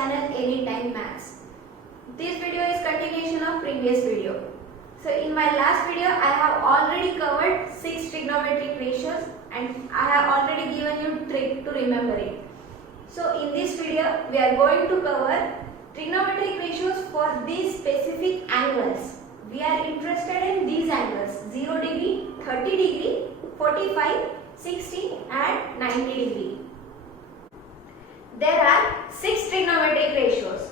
channel Anytime Maths. This video is continuation of previous video. So in my last video I have already covered 6 trigonometric ratios and I have already given you trick to remember it. So in this video we are going to cover trigonometric ratios for these specific angles. We are interested in these angles 0 degree, 30 degree, 45, 60 and 90 degree. There are 6 trigonometric ratios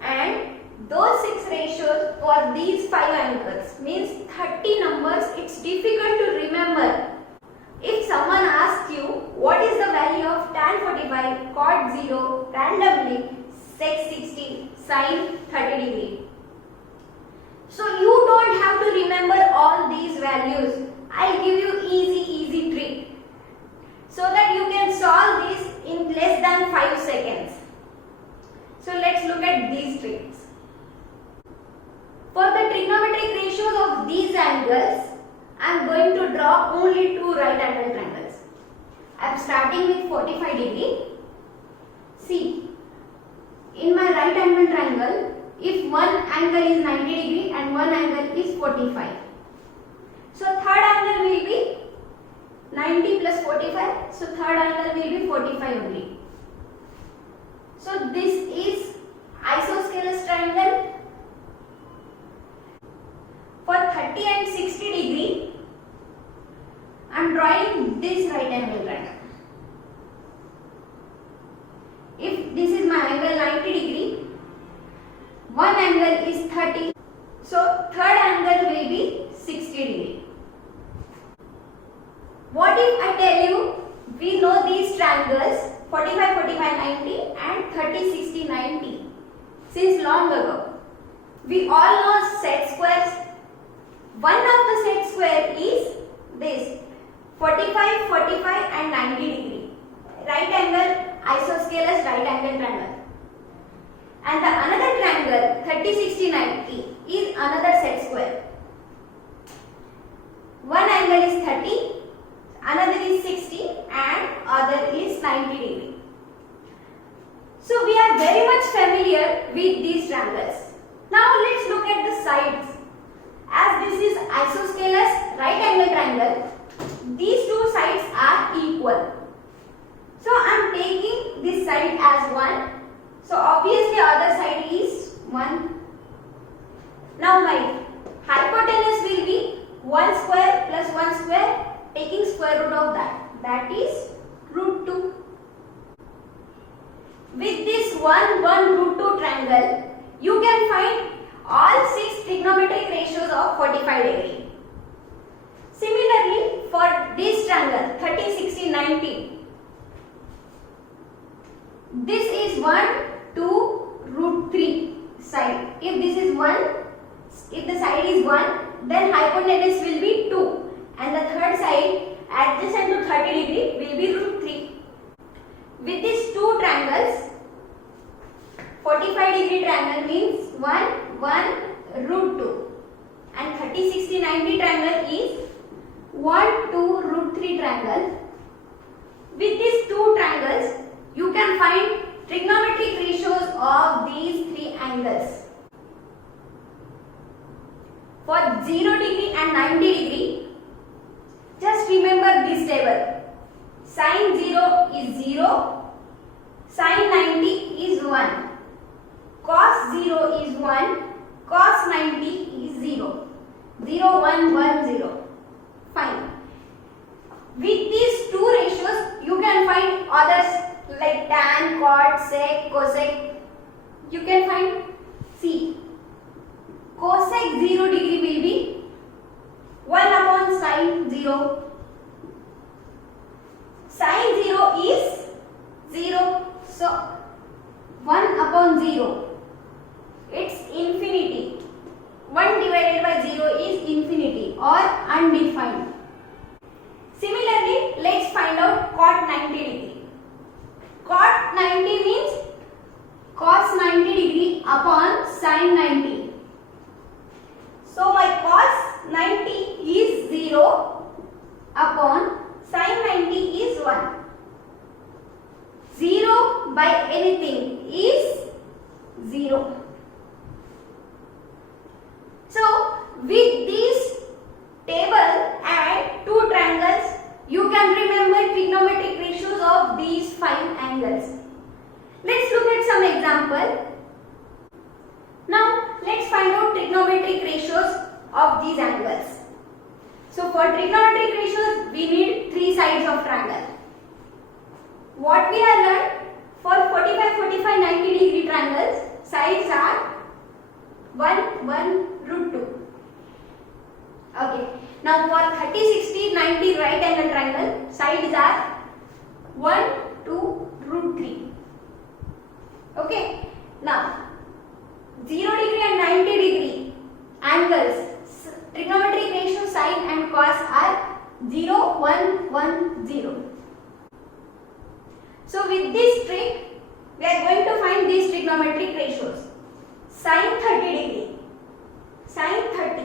and those 6 ratios for these 5 angles means 30 numbers. It's difficult to remember. If someone asks you what is the value of tan 45, cot 0, randomly, sec 60, sin 30 degree. So you don't have to remember all these values. I'll give you easy trick so that you can solve this in less than 5 seconds. So let's look at these tricks. For the trigonometric ratios of these angles, I am going to draw only 2 right angle triangles. I am starting with 45 degree. See, in my right angle triangle, if one angle is 90 degree and one angle is 45. So third angle will be 90 plus 45. So third angle will be 45 only. So this is isosceles triangle. For 30 and 60 degree, I am drawing this right angle triangle. If this is my angle 90 degree, one angle is 30. So third angle will be 60 degree. What if I tell you we know these triangles 45, 45, 90 and 30, 60, 90 since long ago. We all know set squares. One of the set square is this 45, 45 and 90 degree. Right angle isosceles right angle triangle. And the another triangle 30, 60, 90 is another set square. One angle is 30, another is 60 and other is 90 degree. So we are very much familiar with these triangles. Now let's look at the sides. As this is isosceles right angle triangle, these two sides are equal. So I am taking this side as 1. So obviously other side is 1. Now my hypotenuse will be 1 square plus 1 square, taking square root of that. That is root 2. With this 1 root 2 triangle, you can find all 6 trigonometric ratios of 45 degree. Similarly, for this triangle 30, 60, 90, this is 1, 2, root 3 side. If this is 1, if the side is 1, then hypotenuse will be 2 and the third side adjacent to 30 degree will be root 3. With these two triangles, 45 degree triangle means 1, root 2 and 30, 60, 90 triangle is 1, 2, root 3 triangle. With these two triangles, you can find trigonometric ratios of these 3 angles. For 0 degree and 90 degree, just remember this table. Sin 0 is 0, sin 90 is 1, cos 0 is 1, cos 90 is 0, 0, 1, 1, 0. Fine. With these two ratios, you can find others like tan, cot, sec, cosec. You can find, see, cosec 0 degree will be 1 upon sin 0. Sin 0 is 0. So 1 upon 0. It's infinity. 1 divided by 0 is infinity or undefined. Similarly, let's find out cot 90 degree. Cot 90 means cos 90 degree upon sin 90. So my cos 90 is 0 upon sin 90 is 1. 0 by anything is these angles. So for trigonometric ratios, we need three sides of triangle. What we have learned, for 45, 45, 90 degree triangles, sides are 1, 1, root 2. Okay. Now for 30, 60, 90 right angle triangle, sides are 1, 2, root 3. Okay. Now 0 degree and 90 degree angles, trigonometric ratio sine and cos are 0, 1, 1, 0. So with this trick, we are going to find these trigonometric ratios. Sine 30 degree, sine 30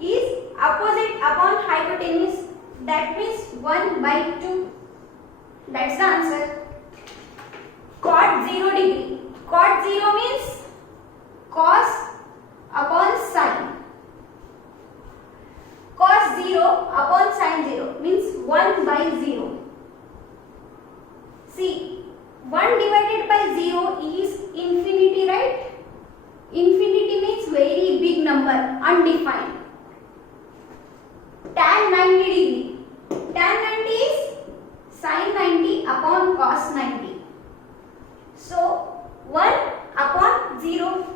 is opposite upon hypotenuse, that means 1 by 2. That's the answer. Cot 0 degree, cot 0 means cos upon sine. Cos 0 upon sine 0 means 1 by 0. See, 1 divided by 0 is infinity, right? Infinity means very big number, undefined. Tan 90 degree. Tan 90 is sine 90 upon cos 90. So 1 upon 0.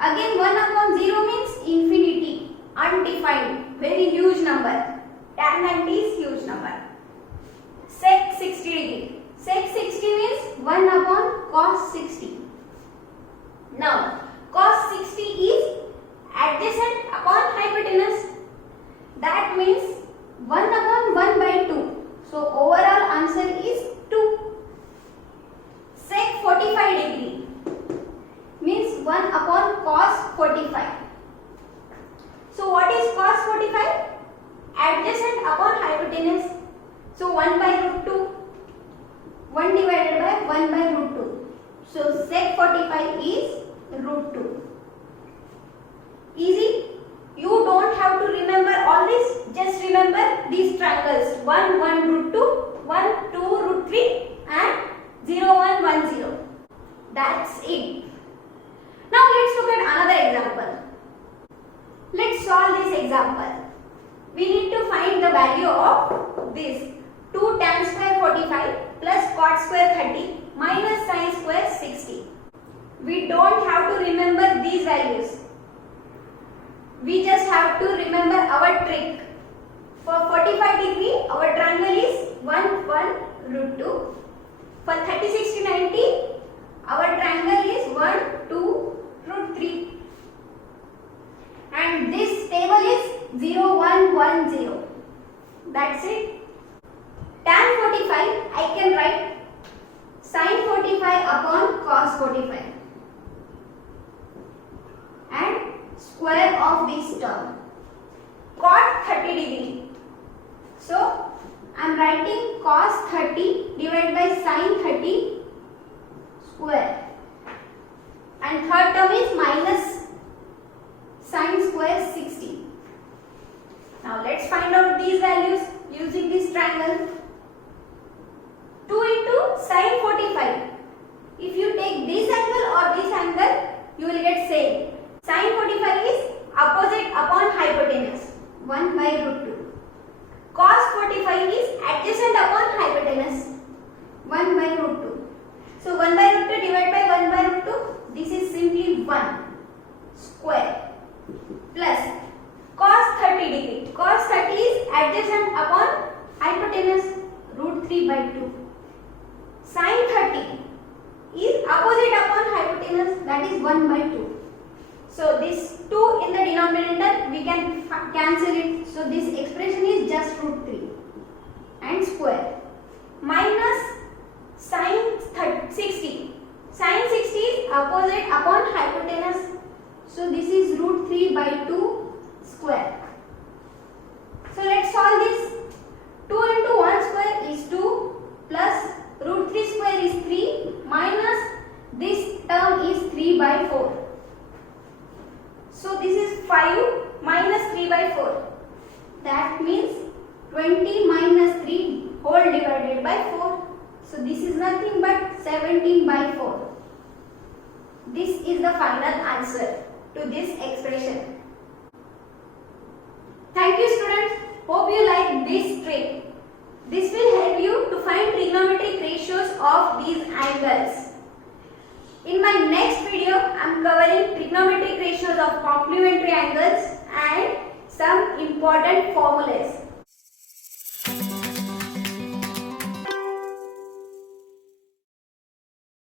Again 1 upon 0 means infinity, undefined, very huge number. Tan 90 is huge number. Sec 60 degree. Sec 60 means 1 upon cos 60. Now cos 60 is adjacent upon hypotenuse. That means 1 upon 1 by 2. So overall answer is 2. Sec 45 degree means 1 upon cos 45. So what is cos 45? Adjacent upon hypotenuse. So 1 by root 2. 1 divided by 1 by root 2. So sec 45 is root 2. Easy. You don't have to remember all this. Just remember these triangles. 1, 1, root 2, 1, 2, root 3 and 0, 1, 1, 0. That's it. Now let's look at another example. Let's solve this example. We need to find the value of this 2 tan square 45 plus cot square 30 minus sin square 60. We don't have to remember these values. We just have to remember our trick. For 45 degree, our triangle is 1, 1, root 2. For 30, 60, 90, our triangle is 1, 2, root 3. And this table is 0, 1, 1, 0. That's it. Tan 45, I can write sin 45 upon cos 45. And square of this term. Cot 30 degree. So I am writing cos 30 divided by sin 30 square. And third term is minus sin square 60. Now let's find out these values using this triangle. 2 into sin 45. If you take this angle or this angle, you will get same. Sin 45 is opposite upon hypotenuse, 1 by root 2. Cos 45 is adjacent upon hypotenuse, 1 by root 2. So 1 by root 2 divided by 1 by root 2, this is simply 1 square plus cos 30 degree. Cos 30 is adjacent upon hypotenuse, root 3 by 2. Sin 30 is opposite upon hypotenuse, that is 1 by 2. So this 2 in the denominator we can cancel it. So this expression is just root 3 and square minus sin 60. Sin 60 is opposite upon hypotenuse. So this is root 3 by 2 square. So let's solve this. 2 into 1 square is 2 plus root 3 square is 3 minus this term is 3 by 4. So this is 5 minus 3 by 4. That means 20 minus 3 whole divided by 4. So this is nothing but 17 by 4. This is the final answer to this expression. Thank you students. Hope you like this trick. This will help you to find trigonometric ratios of these angles. In my next video, I am covering trigonometric ratios of complementary angles and some important formulas.